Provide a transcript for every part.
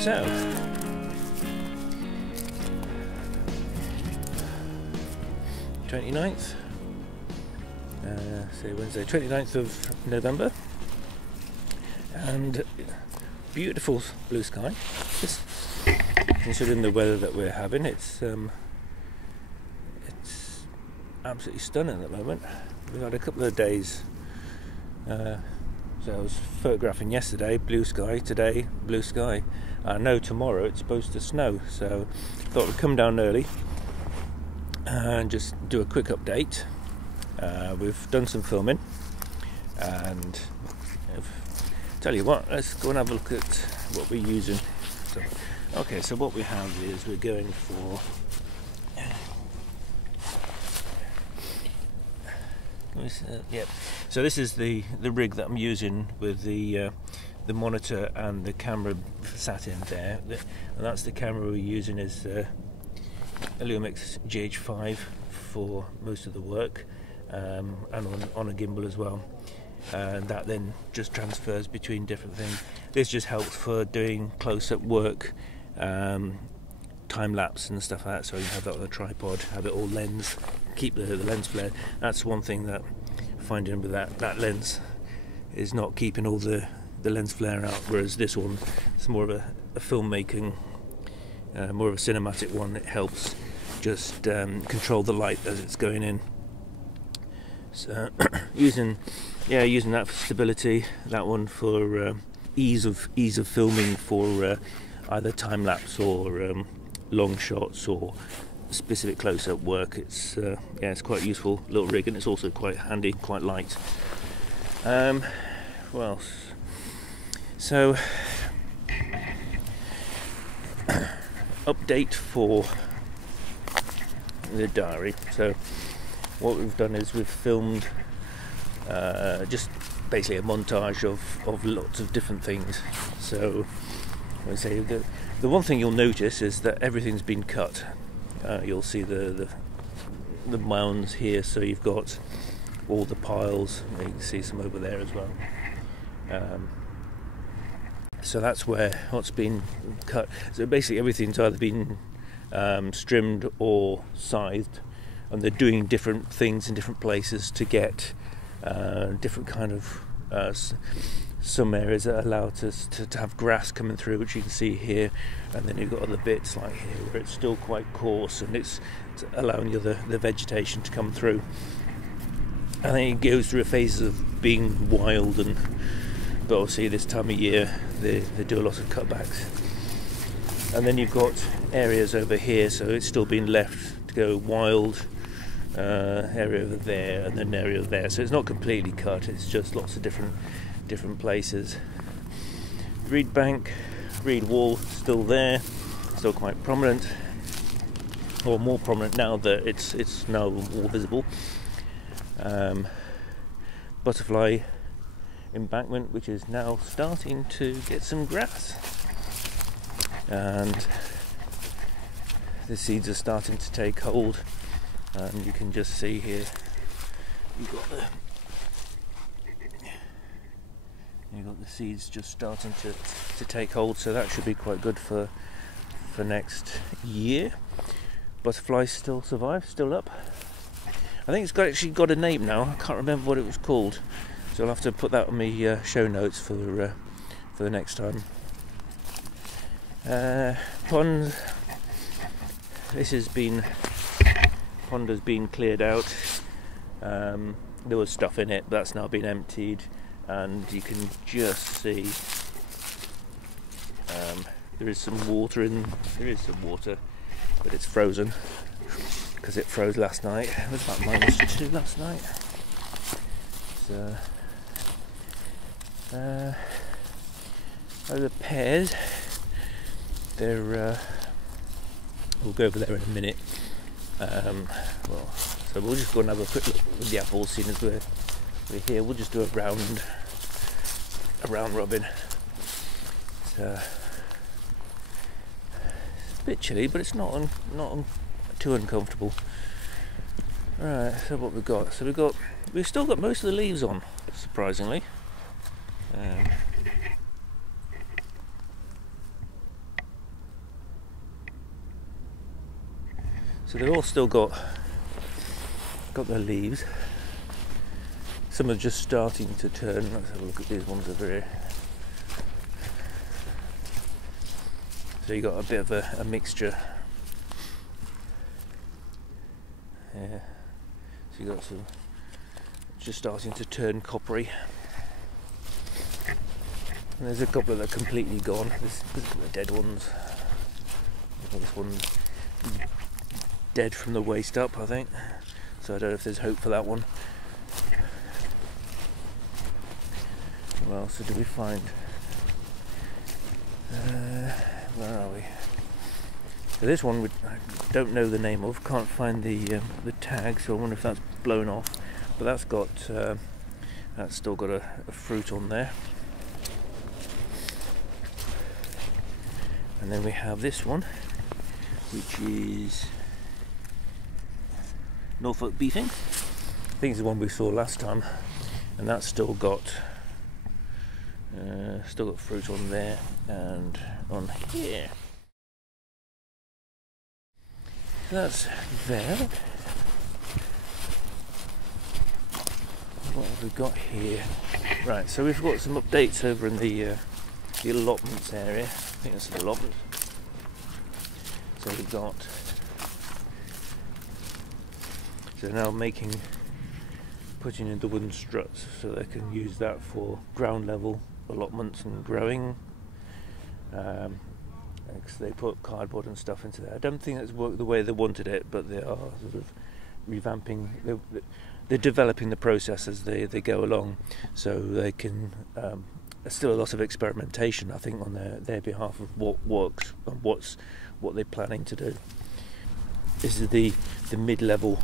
So, Wednesday 29th of November, and beautiful blue sky. Just considering the weather that we're having, it's absolutely stunning at the moment. We've had a couple of days, so I was photographing yesterday, blue sky, today blue sky. I know tomorrow it's supposed to snow, so I thought I'd come down early and just do a quick update. We've done some filming, and tell you what, let's go and have a look at what we're using. So what we have is we're going for so this is the rig that I'm using with the monitor and the camera sat in there, and that's the camera we're using is a Lumix GH5 for most of the work, and on a gimbal as well, and that then just transfers between different things. This just helps for doing close-up work, time lapse and stuff like that, so you have that on a tripod, have it all lens, keep the lens flare. That's one thing that I'm finding with that lens is not keeping all the lens flare out, whereas this one is more of a filmmaking, more of a cinematic one. It helps just control the light as it's going in. So using that for stability, that one for ease of filming for either time lapse or long shots or specific close-up work. It's quite a useful little rig, and it's also quite handy, quite light. What else? So update for the diary. So what we've done is we've filmed just basically a montage of lots of different things. So I say the one thing you'll notice is that everything's been cut. You'll see the mounds here, so you've got all the piles. You can see some over there as well. So that's what's been cut. So basically everything's either been trimmed or scythed, and they're doing different things in different places to get different kind of some areas that allow us to have grass coming through, which you can see here, and then you've got other bits like here where it's still quite coarse and it's allowing the vegetation to come through. I think it goes through a phase of being wild, but obviously this time of year they do a lot of cutbacks. And then you've got areas over here, so it's still being left to go wild, area over there and then an area over there, so it's not completely cut, it's just lots of different places. Reed bank, reed wall still there, still quite prominent, or more prominent now that it's now all visible. Butterfly embankment, which is now starting to get some grass, and the seeds are starting to take hold, and you can just see here you've got the seeds just starting to take hold, so that should be quite good for next year. Butterfly still survives, still up. I think it's actually got a name now. I can't remember what it was called, so I'll have to put that on my show notes for the next time. Pond. Pond has been cleared out. There was stuff in it, but that's now been emptied, and you can just see there is some water, but it's frozen because it froze last night. It was about -2 last night. So the pears, they're we'll go over there in a minute. So we'll just go and have a quick look with the apples, seeing as we're here. We'll just do a round robin. So it's a bit chilly, but it's not too uncomfortable. Right, so what we've got? We've still got most of the leaves on, surprisingly. So they've all still got their leaves. Some are just starting to turn. Let's have a look at these ones over here. So you got a bit of a mixture. Yeah. So you got some just starting to turn coppery. And there's a couple that are completely gone. There's the dead ones. This one's dead from the waist up, I think. So I don't know if there's hope for that one. What else did we find? Where are we? So this one I don't know the name of. Can't find the tag. So I wonder if that's blown off. But that's still got a fruit on there. And then we have this one, which is Norfolk beefing. I think it's the one we saw last time, and that's still got fruit on there and on here. So that's there. What have we got here? Right, so we've got some updates over in the allotments area. I think that's an allotment. So we've got. So now putting in the wooden struts so they can use that for ground level allotments and growing. They put cardboard and stuff into there. I don't think it's worked the way they wanted it, but they are sort of revamping. They're developing the process as they go along, so they can. There's still a lot of experimentation, I think, on their behalf of what works and what they're planning to do. This is the mid-level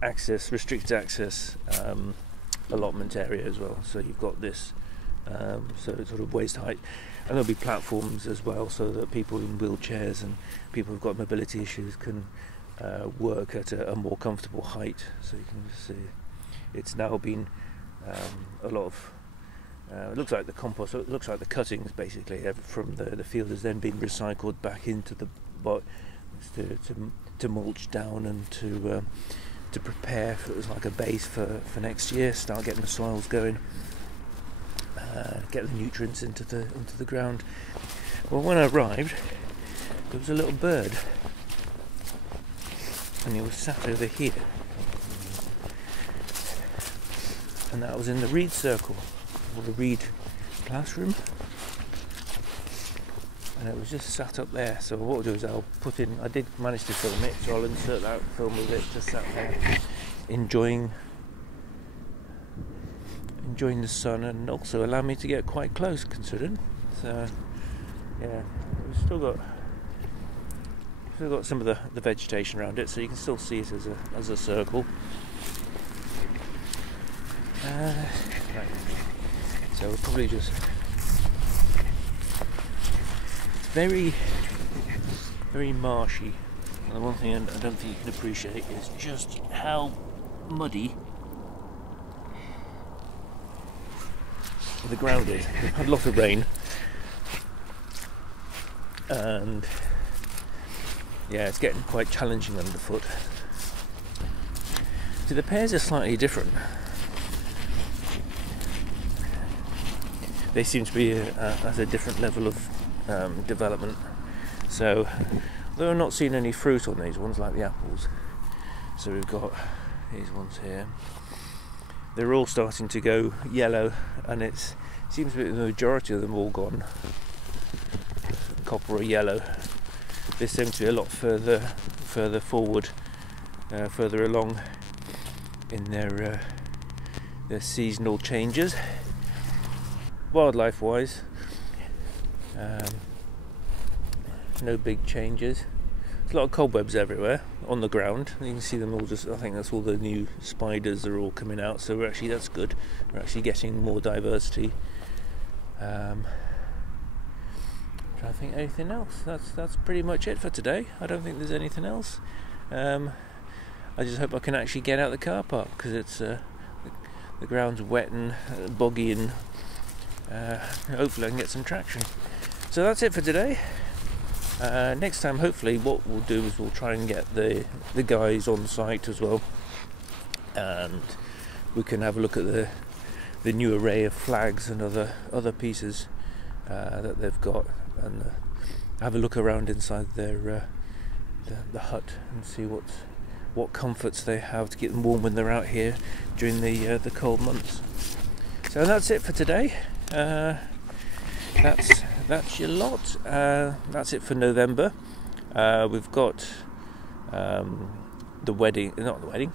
restricted access allotment area as well. So you've got this, so it's sort of waist height, and there'll be platforms as well, so that people in wheelchairs and people who've got mobility issues can work at a more comfortable height. So you can see it's now been a lot of. It looks like the compost. It looks like the cuttings basically from the field has then been recycled back into the to mulch down and to prepare for, it's like a base for next year. Start getting the soils going, get the nutrients into the ground. Well, when I arrived, there was a little bird, and he was sat over here, and that was in the reed circle, or the reed classroom, and it was just sat up there. So what I'll do is I did manage to film it, so I'll insert that film with it, just sat there enjoying the sun, and also allow me to get quite close considering. So yeah, we've still got some of the vegetation around it, so you can still see it as a circle. Right. So we'll probably just. It's very, very marshy. And the one thing I don't think you can appreciate is just how muddy the ground is. We've had a lot of rain, and yeah, it's getting quite challenging underfoot. So the pears are slightly different. They seem to be at a different level of development. So, though I'm not seeing any fruit on these ones like the apples, so we've got these ones here. They're all starting to go yellow, and it seems to be the majority of them all gone copper or yellow. This seems to be a lot further forward, further along in their seasonal changes. Wildlife wise, no big changes. There's a lot of cobwebs everywhere on the ground. You can see them all I think that's all the new spiders are all coming out, so that's good. We're actually getting more diversity. Trying to think anything else. That's pretty much it for today. I don't think there's anything else. I just hope I can actually get out the car park, because it's the ground's wet and boggy, and hopefully I can get some traction. So that's it for today. Next time, hopefully, what we'll do is we'll try and get the guys on site as well, and we can have a look at the new array of flags and other pieces that they've got, and have a look around inside their the hut and see what comforts they have to keep them warm when they're out here during the cold months. So that's it for today. That's your lot. That's it for November. We've got the wedding, not the wedding.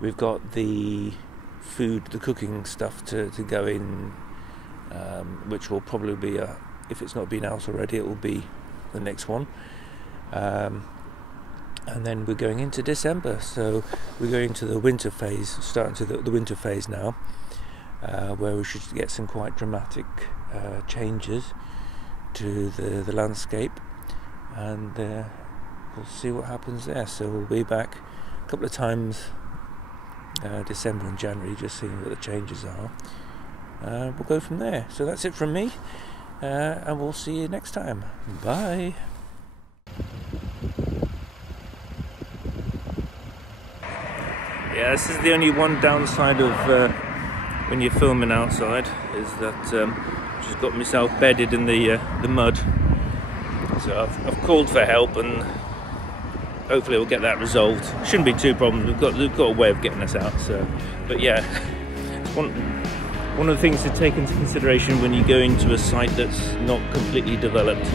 We've got the food, the cooking stuff to go in, which will probably be, if it's not been out already, it will be the next one. And then we're going into December, so we're going to the winter phase, starting to the winter phase now, where we should get some quite dramatic changes to the landscape, and we'll see what happens there. So we'll be back a couple of times, December and January, just seeing what the changes are. We'll go from there. So that's it from me, and we'll see you next time. Bye. Yeah, this is the only one downside of when you're filming outside, is that I've just got myself bedded in the mud. So I've called for help, and hopefully we'll get that resolved. Shouldn't be too problems. We've got a way of getting us out. So, but yeah, it's one of the things to take into consideration when you go into a site that's not completely developed.